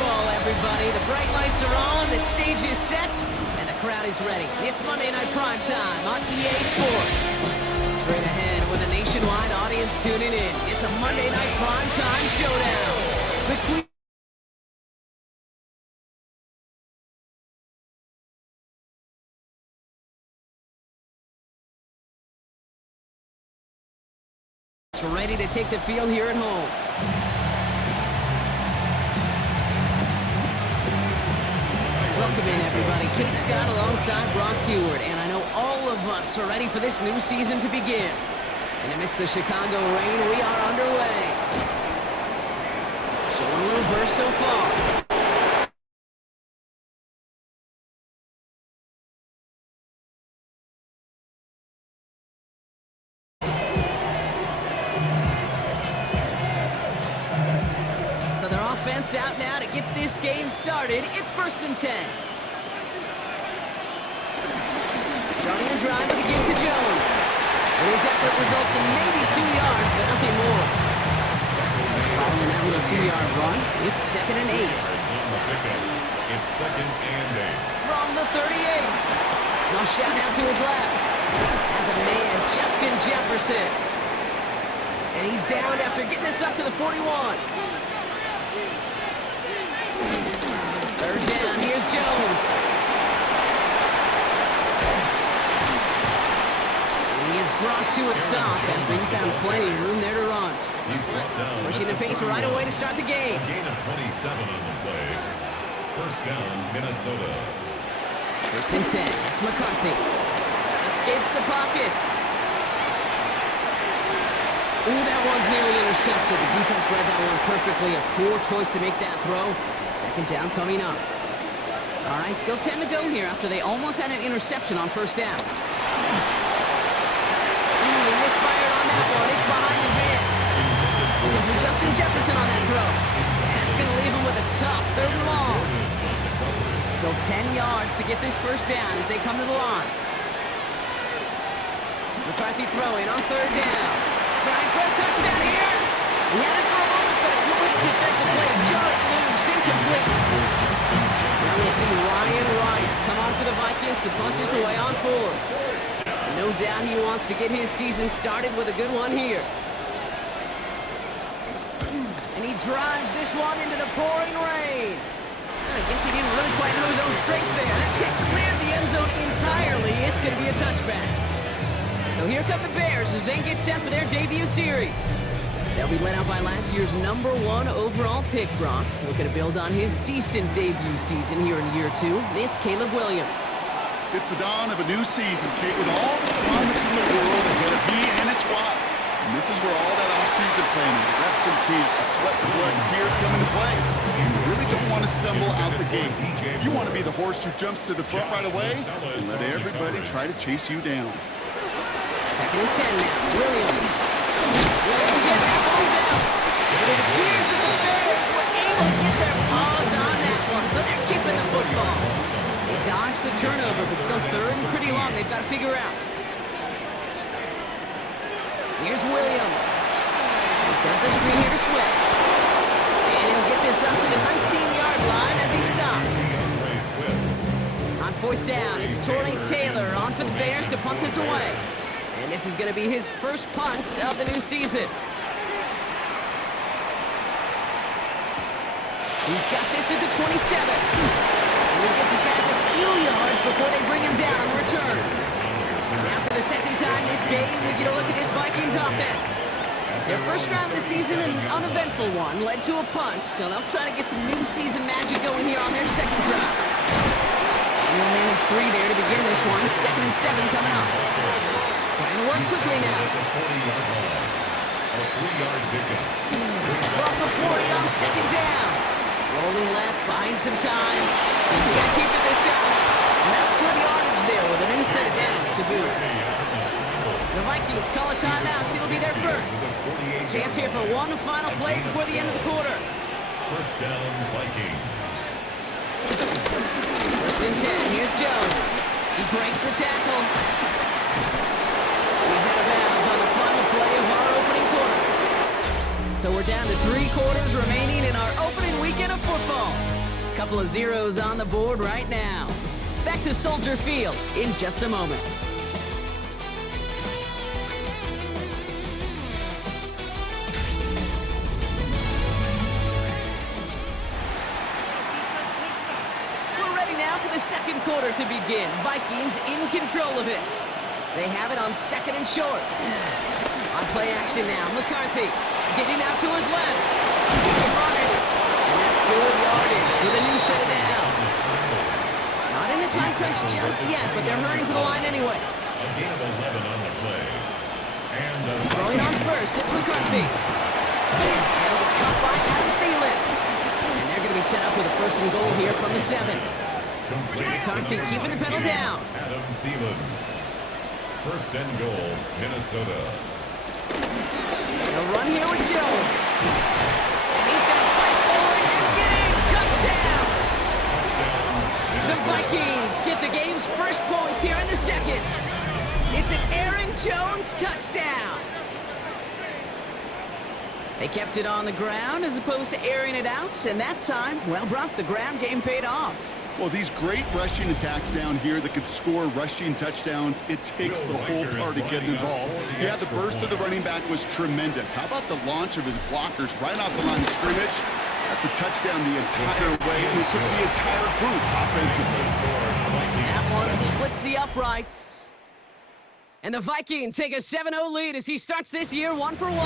football, everybody. The bright lights are on, the stage is set, and the crowd is ready. It's Monday Night Prime Time on EA Sports. Straight ahead with a nationwide audience tuning in. It's a Monday Night Prime Time showdown between ready to take the field here at home. Welcome in, everybody. Kate Scott alongside Brock Heward, and I know all of us are ready for this new season to begin. And amidst the Chicago rain, we are underway. Showing a little burst so far. Offense out now to get this game started. It's 1st and 10. Starting the drive with a give to Jones. And his effort results in maybe 2 yards, but nothing more. Following that little 2-yard run, it's 2nd and 8. It's 2nd and 8. From the 38. Flush out out to his left. Has a man, Justin Jefferson. And he's down after getting this up to the 41. 3rd down, here's Jones. And he is brought to a stop after he found plenty of room there to run. He's brought down. Pushing the pace right away to start the game. A gain of 27 on the play. 1st down, Minnesota. 1st and 10, it's McCarthy. Escapes the pocket. Ooh, that one's nearly intercepted. The defense read that one perfectly. A poor choice to make that throw. 2nd down coming up. All right, still 10 to go here after they almost had an interception on 1st down. Ooh, he misfired on that one. It's behind his man. Looking for Justin Jefferson on that throw. That's going to leave him with a tough 3rd and long. Still 10 yards to get this 1st down as they come to the line. McCarthy throwing on 3rd down. Trying for a touchdown here. He had it for a moment, but a great defensive play. Jarrett loose, incomplete. Now we'll see Ryan Rice come on for the Vikings to punt this away on 4th. No doubt he wants to get his season started with a good one here. And he drives this one into the pouring rain. I guess he didn't really quite know his own strength there. That kick cleared the end zone entirely. It's going to be a touchback. So here come the Bears as they get set for their debut series. They'll be led out by last year's #1 overall pick, Brock. Looking to build on his decent debut season here in year 2. It's Caleb Williams. It's the dawn of a new season, Kate, with all the promise in the world ahead of he and his squad. And this is where all that off-season planning, the reps and Kate, the sweat, the blood, and tears come into play. You really don't want to stumble out the gate. You want to be the horse who jumps to the front right away and let everybody try to chase you down. 2nd and 10 now. Williams. Williams hit that ball's out. But it appears that the Bears were able to get their paws on that one, so they're keeping the football. They dodged the turnover, but still 3rd and pretty long. They've got to figure out. Here's Williams. They set the screen here to Swift. And he'll get this up to the 19-yard line as he stopped. On 4th down, it's Torrey Taylor on for the Bears to punt this away. And this is going to be his first punt of the new season. He's got this at the 27. And he gets his guys a few yards before they bring him down on the return. Now for the 2nd time this game, we get a look at this Vikings offense. Their first drive of the season, an uneventful one, led to a punt, so they'll try to get some new season magic going here on their 2nd drive. And he'll manage 3 there to begin this one. 2nd and 7 coming up. Trying to work quickly now. A 3-yard pickup. From the 40 on 2nd down. Rolling left, buying some time. He's going to keep it this time. And that's good yardage there with a new set of downs to boot. The Vikings call a timeout. It'll be their first. Chance here for one final play before the end of the quarter. 1st down, Vikings. 1st and 10. Here's Jones. He breaks the tackle. He's out of bounds on the final play of our opening quarter. So we're down to 3 quarters remaining in our opening week in a football. Couple of zeros on the board right now. Back to Soldier Field in just a moment. We're ready now for the second quarter to begin. Vikings in control of it. They have it on second and short. On play action now, McCarthy getting out to his left. He can run it, and that's good yardage with a new set of downs. Not in the time crunch just yet, but they're hurrying to the line anyway. A gain of 11 on the play. And Throwing on first, it's McCarthy. And a cut by Adam Thielen. And they're going to be set up with a first and goal here from the 7. McCarthy keeping the pedal down. Adam Thielen. First and goal, Minnesota. They'll run here with Jones. And he's going to fight forward and get in. Touchdown! The Vikings get the game's first points here in the second. It's an Aaron Jones touchdown. They kept it on the ground as opposed to airing it out. And that time, well, Brock, the ground game paid off. Well, these great rushing attacks down here that could score rushing touchdowns, it takes the whole party getting involved. Yeah, the burst of the running back was tremendous. How about the launch of his blockers right off the line of scrimmage? That's a touchdown the entire way, and it took the entire group offensively. That one splits the uprights. And the Vikings take a 7-0 lead as he starts this year 1 for 1.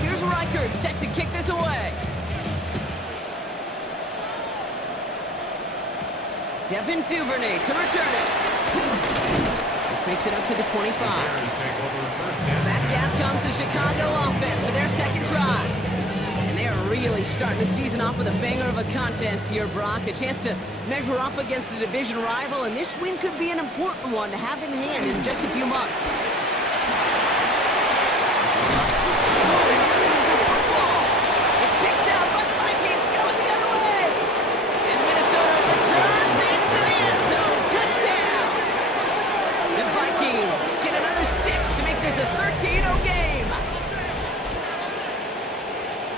Here's Reichert set to kick this away. Devin Duvernay to return it. This makes it up to the 25. Back out comes the Chicago offense for their second drive. And they are really starting the season off with a banger of a contest here, Brock. A chance to measure up against a division rival, and this win could be an important one to have in hand in just a few months. Oh, he loses the football. It's picked out by the Vikings, going the other way. And Minnesota returns this to the end zone. Touchdown. The Vikings get another 6 to make this a 13-0 game.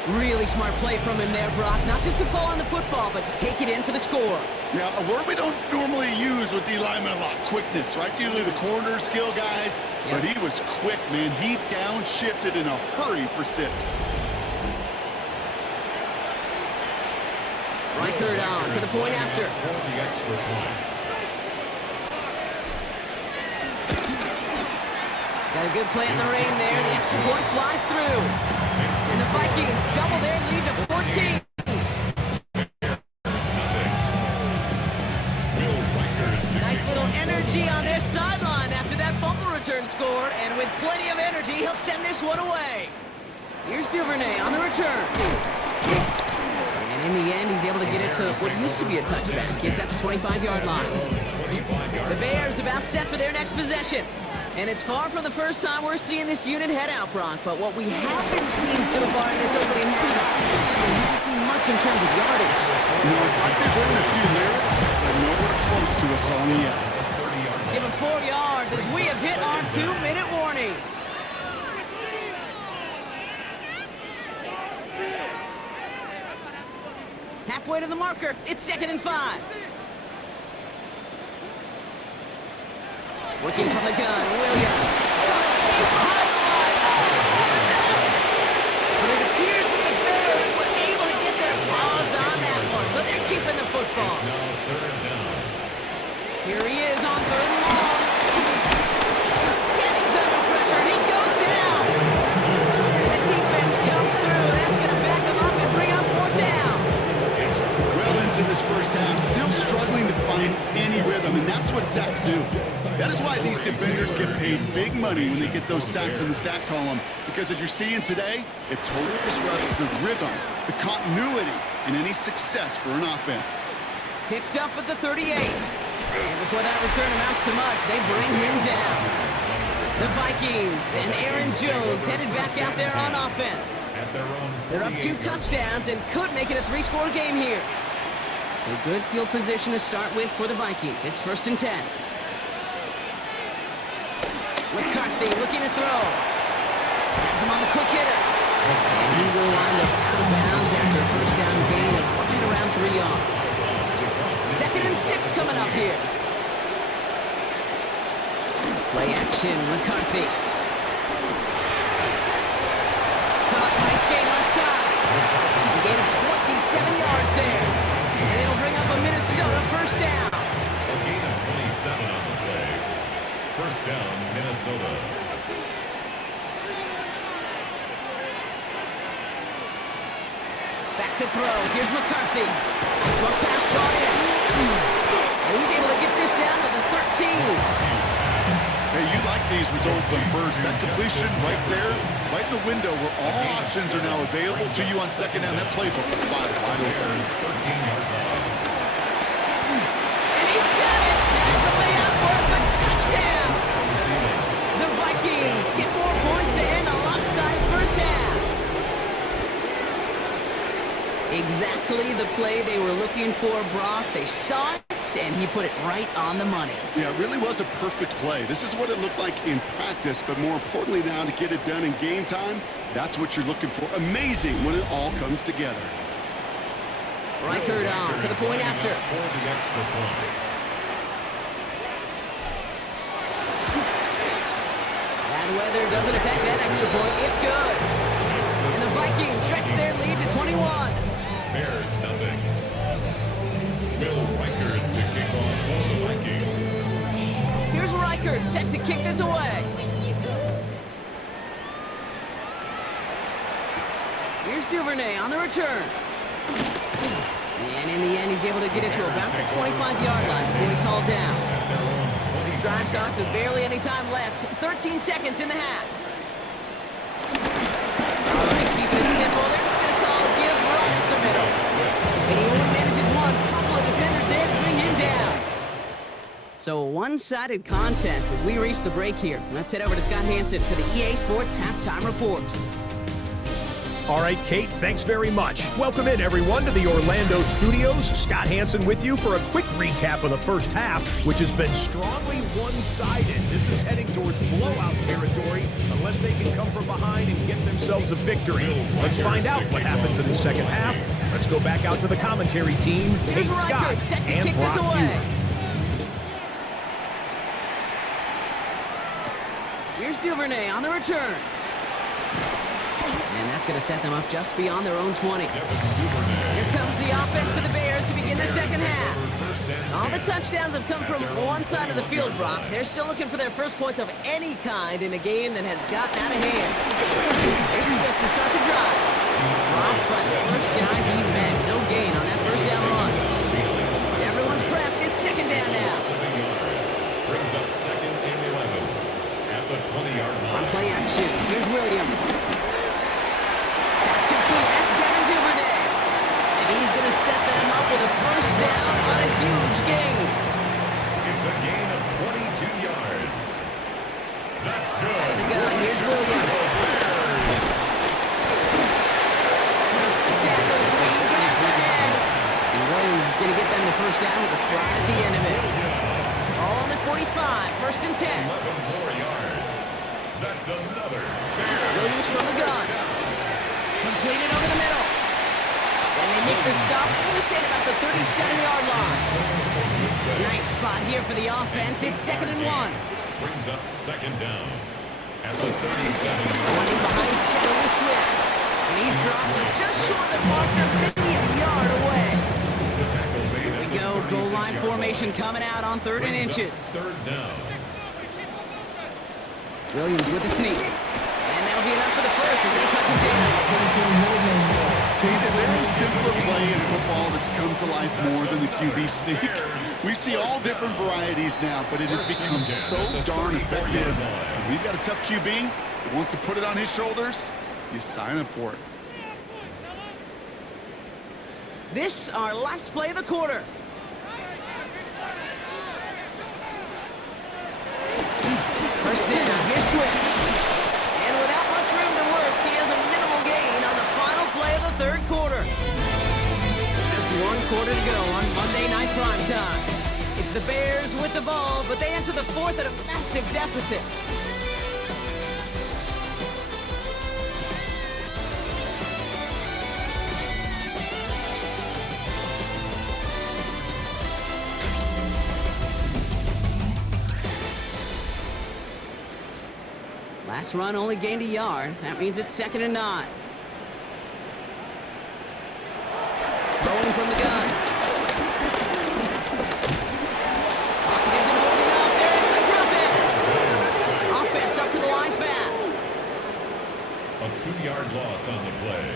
Really smart play from him there, Brock. Not just to fall on the football, but to take it in for the score. Now, a word we don't normally use with the lineman a lot, quickness, right? Usually the corner skill guys, but he was quick, man. He downshifted in a hurry for 6. Reichert on for the point after. The extra point. Got a good play in the rain there. The extra point flies through. And the Vikings double their lead to 14. Nice little energy on their sideline after that fumble return score. And with plenty of energy, he'll send this one away. Here's Duvernay on the return. And in the end, he's able to get it to what used to be a touchback. Gets at the 25-yard line. The Bears about set for their next possession. And it's far from the first time we're seeing this unit head out, Brock. But what we haven't seen so far in this opening half, we haven't seen much in terms of yardage. No, it's like they've written a few lyrics, but nowhere close to a song yet. Give him 4 yards as we have hit our 2-minute warning. Halfway to the marker, it's 2nd and 5. Working from the gun, Williams. Deep behind the line. But it appears that the Bears were able to get their paws on that one, so they're keeping the football. Here he is on 3rd and long. And he's under pressure, and he goes down. And the defense comes through. That's going to back him up and bring up 4th down. Well into this first half, still struggling to find any rhythm, and that's what sacks do. That is why these defenders get paid big money when they get those sacks in the stat column, because as you're seeing today, it totally disrupts the rhythm, the continuity, and any success for an offense. Picked up at the 38. And before that return amounts to much, they bring him down. The Vikings and Aaron Jones headed back out there on offense. They're up 2 touchdowns and could make it a 3-score game here. So good field position to start with for the Vikings. It's 1st and 10. McCarthy looking to throw. Has him on the quick hitter. And he will wind up out of bounds after a first down gain of right around 3 yards. 2nd and 6 coming up here. Play action, McCarthy. Caught, nice gain left side. A gain of 27 yards there. And it'll bring up a Minnesota first down. A gain of 27 on the play. First down, Minnesota. Back to throw. Here's McCarthy. Short pass brought in. And he's able to get this down to the 13. Hey, you like these results on first. That completion right there, right in the window where all options are now available to you on second down. That playbook wide open. 14-yard line. And he's got it. That's a layup for a touchdown. The Vikings get more points to end a lopsided first half. Exactly the play they were looking for, Brock. They saw it, and he put it right on the money. Yeah, it really was a perfect play. This is what it looked like in practice, but more importantly now to get it done in game time, that's what you're looking for. Amazing when it all comes together. Reichert on for the point after. For the extra point. Bad weather doesn't affect that extra point. It's good. And the Vikings stretch their lead to 21. Bears nothing. Will Reichert to kick off for the Vikings. Here's Reichert set to kick this away. Here's Duvernay on the return. And in the end, he's able to get it to about the 25-yard line before he's hauled down. This drive starts with barely any time left. 13 seconds in the half. All right, keeping it simple. They're just going to call a give right up the middle. And he only manages one. Couple of defenders there to bring him down. So a one-sided contest as we reach the break here. Let's head over to Scott Hansen for the EA Sports Halftime Report. All right, Kate, thanks very much. Welcome in, everyone, to the Orlando studios. Scott Hansen with you for a quick recap of the first half, which has been strongly one-sided. This is heading towards blowout territory unless they can come from behind and get themselves a victory. Let's find out what happens in the second half. Let's go back out to the commentary team, Kate Scott and Brock Hughes. Here's Duvernay on the return. And that's going to set them up just beyond their own 20. Here comes the offense for the Bears to begin the second half. All the touchdowns have come from one side of the field, Brock. They're still looking for their first points of any kind in a game that has gotten out of hand. Here's Swift to start the drive. Rob Fred, first guy he met. No gain on that first down run. Everyone's prepped. It's second down now. Brings up 2nd and 11 at the 20-yard line. On play action, here's Williams. Pass complete, that's Darren Duvernay. And he's going to set them up with a first down on a huge gain. It's a gain of 22 yards. That's good. Out of the gun, here's Williams. Breaks the tackle, clean pass ahead. And Williams is going to get them the first down with a slide at the end of it. All on the 45, 1st and 10. 11 more yards. That's another. Williams from the gun. Completed over the middle. And they make the stop, I'm going to say at about the 37-yard line. Nice spot here for the offense. It's 2nd and 1. Brings up 2nd down at the 37-yard Running behind center with Swift. And he's dropped just short of the marker, maybe a yard away. Here we go, goal line formation coming out on 3rd and inches. 3rd down. Williams with the sneak. And that'll be enough for the first as they touch it down. Is there a simpler play in football that's come to life more than the QB sneak? We see all different varieties now, but it has become so darn effective. When you've got a tough QB that wants to put it on his shoulders, you sign up for it. This, our last play of the quarter. First down, here's Swift. And without much room to work, he has a minimal gain on the final play of the 3rd quarter. Just 1 quarter to go on Monday Night Primetime. It's the Bears with the ball, but they enter the 4th at a massive deficit. Last run only gained a yard. That means it's 2nd and 9. Rolling from the gun. Pocket isn't holding up. They're able to drop it. Offense up to the line fast. A 2-yard loss on the play.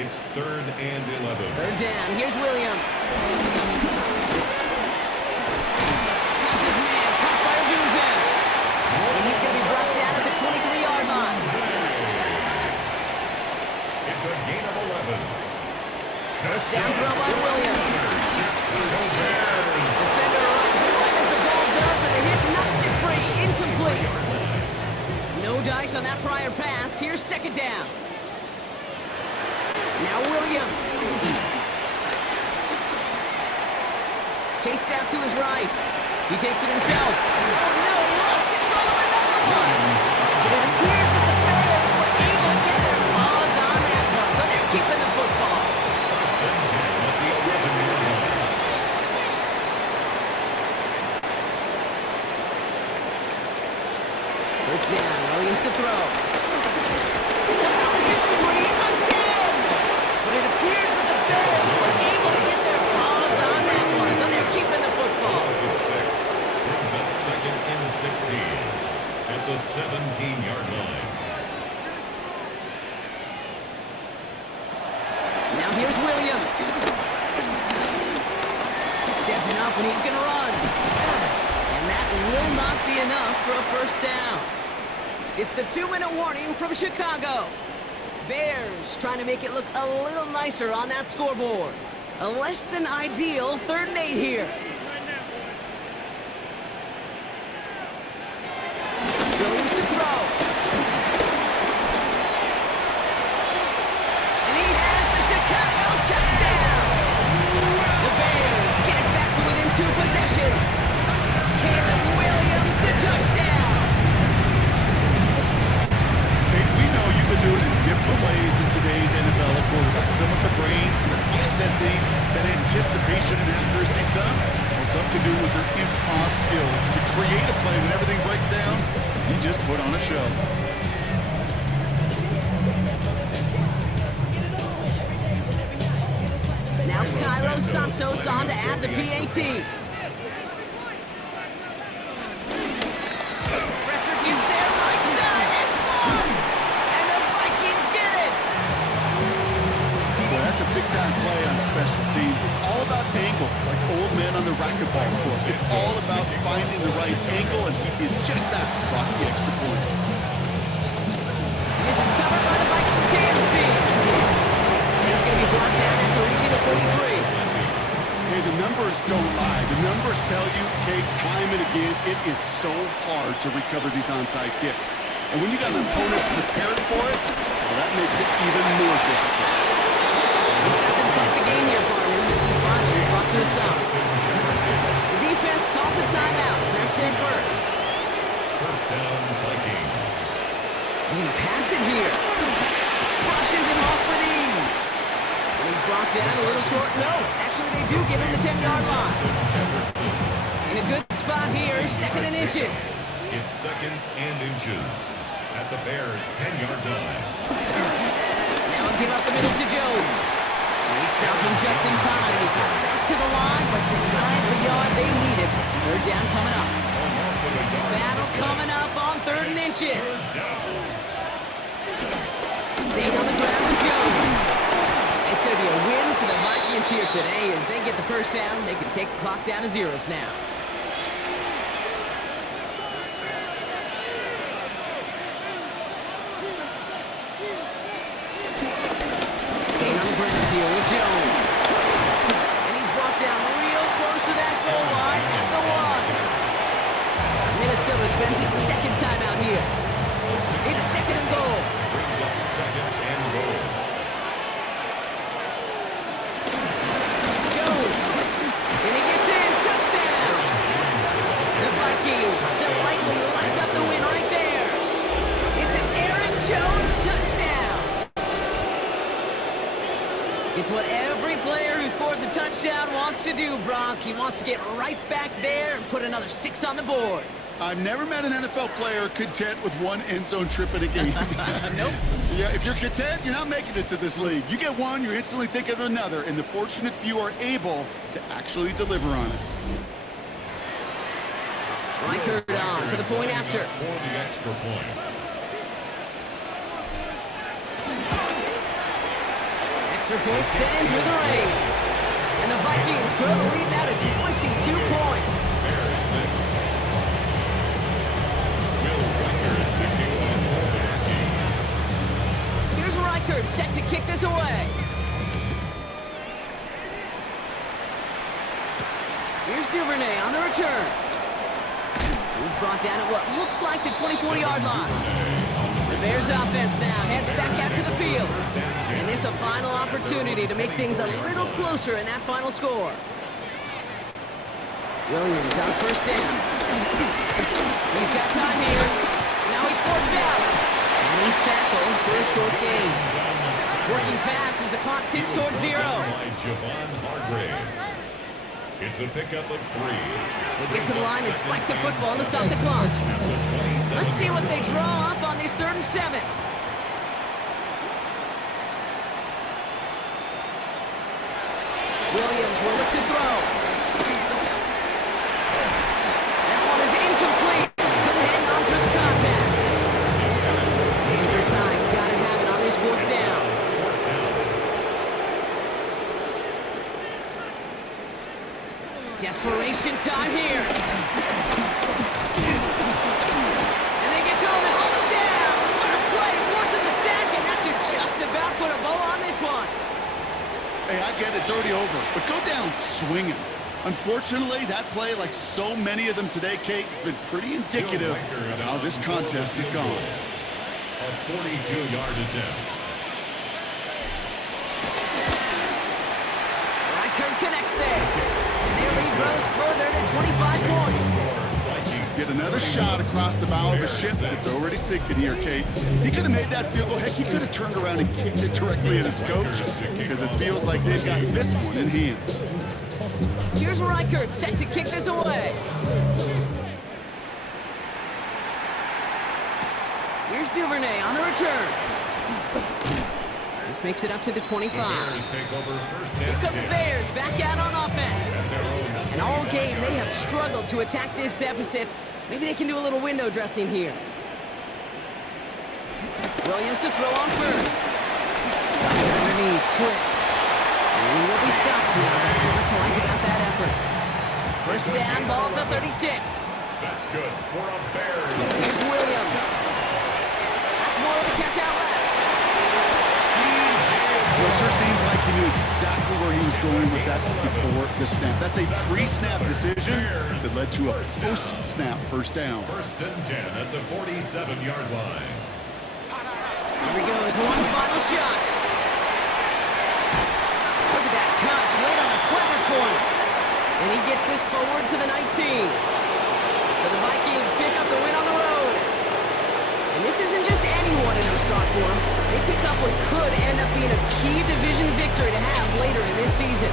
It's 3rd and 11. 3rd down. Here's Williams. Has his man caught by Odunze. And he's going to be brought down at the 23-yard line. It's a gain of 11. First down throw by Williams. Chicago Bears. Defender runs right as the ball does, and the hit knocks it free. Incomplete. No dice on that prior pass. Here's 2nd down. Now Williams. Chased out to his right. He takes it himself. Oh no, he lost control of another one. But it appears that the Bears were able to get their paws on that one, so they're keeping the football. First and 10 at the 11-yard line. First down, Williams to throw. Wow, it's free again! But it appears that the Bears were able to get their paws on that one, so they're keeping the football. Loss of 6. Brings up 2nd and 16 at the 17-yard line. Now here's Williams. Stepping up, and he's going to run. And that will not be enough for a first down. It's the 2-minute warning from Chicago. Bears trying to make it look a little nicer on that scoreboard. A less than ideal 3rd and 8 here. Williams to throw. And he has the Chicago touchdown. The Bears get it back to within 2 possessions. Caleb Williams, the touchdown. Hey, we know you can do it in different ways in today's NFL at quarterback. Some with the brains and the processing, that anticipation and accuracy. Some can do it with their improv skills to create a play when everything breaks down. You just put on a show. Now Cairo Santos on to add the PAT. Pressure gets there, right side, it's blocked! And the Vikings get it! Well, that's a big-time play on special teams. It's all about angles, like old men on the racquetball court. It's all about finding the right angle, and he did just that to block the extra point. This is covered by the Vikings hands team. And he's going to be brought down after reaching the 43. Hey, the numbers don't lie. The numbers tell you, Kate, time and again, it is so hard to recover these onside kicks. And when you got an opponent prepared for it, well, that makes it even more difficult. He's got them quite the game here for him as he finally is brought to a stop. The defense calls a timeout, so that's their first. First down, Vikings. They're going to pass it here. Brushes him off with ease. And he's brought down a little short. No, actually they do give him the 10-yard line. In a good spot here, 2nd and inches. It's 2nd and inches at the Bears' 10-yard line. Now he'll give up the middle to Jones. And he stopped him just in time. He got back to the line, but denied the yard they needed. 3rd down coming up. Battle coming up on 3rd and inches. Staying on the ground with Jones. It's going to be a win for the Vikings here today as they get the first down. They can take the clock down to 0s now. Staying on the ground here with Jones. And he's brought down real close to that goal line at the 1. Minnesota spends its 2nd time out here. It's 2nd and goal. Brings up 2nd and goal. Jones. And he gets in. Touchdown. The Vikings so likely locked up the win right there. It's an Aaron Jones touchdown. It's what every player who scores a touchdown wants to do, Brock. He wants to get right back there and put another 6 on the board. I've never met an NFL player content with one end zone trip in a game. Nope. Yeah, if you're content, you're not making it to this league. You get one, you're instantly thinking of another, and the fortunate few are able to actually deliver on it. Reichert on for the point after. For the extra point. Extra point sent in through the rain. And the Vikings grow the lead now to 22 points. Bears 6. Will Reichert picking up for the Vikings. Here's Reichert set to kick this away. Here's Duvernay on the return. He's brought down at what looks like the 24-yard line. The Bears offense now heads back out to the field. And this a final opportunity to make things a little closer in that final score. Williams on first down. He's got time here. Now he's forced out. And he's tackled for a short gain. Working fast as the clock ticks towards 0. It's a pickup of 3. They get to the line and spike the football to stop the clock. Let's see what they draw up on this 3rd and 7. Williams will look to throw. That one is incomplete. Couldn't hang on through the contact. Danger time. Gotta have it on this 4th down. Desperation time here. And they get to him and hold him down. What a play, forcing the sack, and that should just about put a bow on this one. Hey, I get it, it's already over, but go down swinging. Unfortunately, that play, like so many of them today, Kate, has been pretty indicative of how this contest has gone. A 42-yard attempt. Reichert connects there. And their lead grows further to 25 points. Get another shot across the bow of a ship that's already sinking here, Kate. He could have made that field goal. Heck, he could have turned around and kicked it directly at his coach because it feels like they've got this one in hand. Here's Reichert set to kick this away. Here's Duvernay on the return. This makes it up to the 25. Bears take over first Here come the Bears back out on offense. And all game they have struggled to attack this deficit. Maybe they can do a little window dressing here. Williams to throw on first. Drops it underneath, Swift. And he will be stopped now. Not to like about that effort. First down, ball at the 36. That's good for a Bears. Here's Williams. That's more of the catch out left. Well, it sure seems like he knew exactly where he was going with that before the snap. That's a pre-snap decision that led to a post-snap first down. First and 10 at the 47-yard line. Here we go, one final shot. Look at that touch, laid on a platter for him. And he gets this forward to the 19. So the Vikings pick up the win on the road. And this isn't just anyone in their start for them. They pick up what could end up being a key division victory to have later in this season.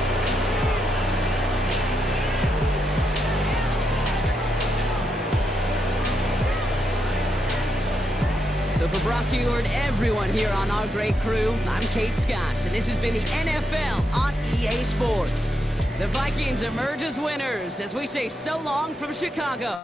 So for Brock Huard, everyone here on our great crew, I'm Kate Scott, and this has been the NFL on EA Sports. The Vikings emerge as winners as we say so long from Chicago.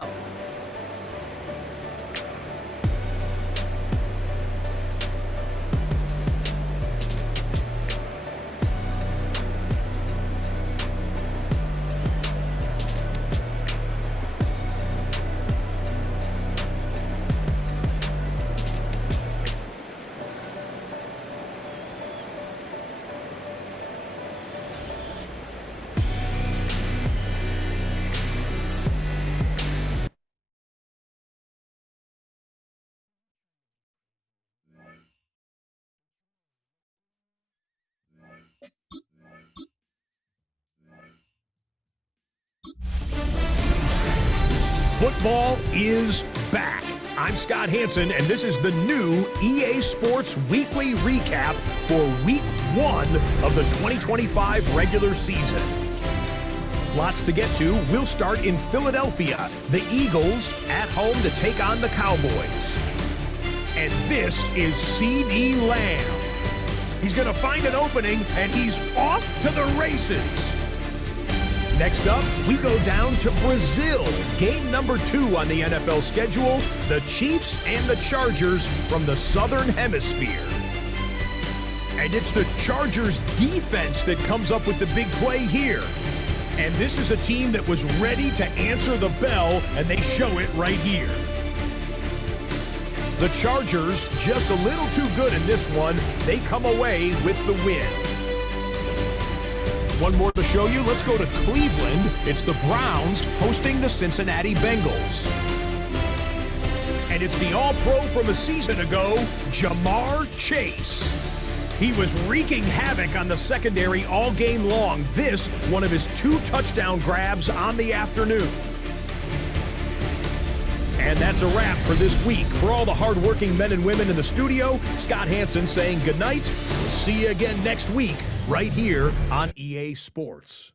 Football is back. I'm Scott Hansen, and this is the new EA Sports Weekly Recap for Week 1 of the 2025 regular season. Lots to get to. We'll start in Philadelphia. The Eagles at home to take on the Cowboys. And this is C.D. Lamb. He's going to find an opening, and he's off to the races. Next up, we go down to Brazil. Game number 2 on the NFL schedule, the Chiefs and the Chargers from the Southern Hemisphere. And it's the Chargers defense that comes up with the big play here. And this is a team that was ready to answer the bell, and they show it right here. The Chargers just a little too good in this one. They come away with the win. One more to show you. Let's go to Cleveland. It's the Browns hosting the Cincinnati Bengals. And it's the All-Pro from a season ago, Jamar Chase. He was wreaking havoc on the secondary all game long. This, one of his 2 touchdown grabs on the afternoon. And that's a wrap for this week. For all the hardworking men and women in the studio, Scott Hansen saying goodnight. We'll see you again next week right here on EA Sports.